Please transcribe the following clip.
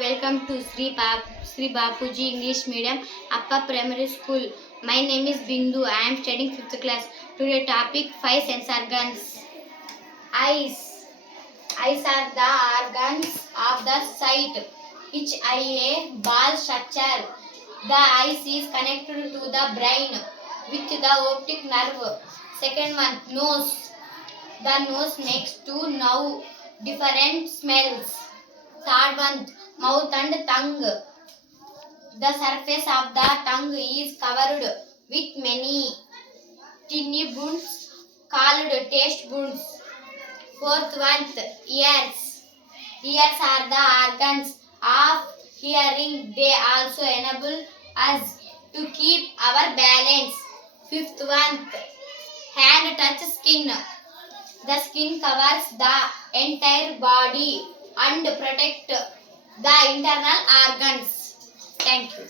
welcome to Sri Bapuji English Medium Upper Primary School. My name is Bindu. I am studying 5th class. Today topic 5 sense organs. Eyes. Eyes are the organs of the sight. Each eye a ball structure. The eyes is connected to the brain with the optic nerve. Second one, nose. The nose makes to know different smells. Third one, mouth and tongue. The surface of the tongue is covered with many tiny bones called taste buds. Fourth one, ears. Ears are the organs of hearing. They also enable us to keep our balance. Fifth one, hand touch skin. The skin covers the entire body and protect the internal organs. Thank you.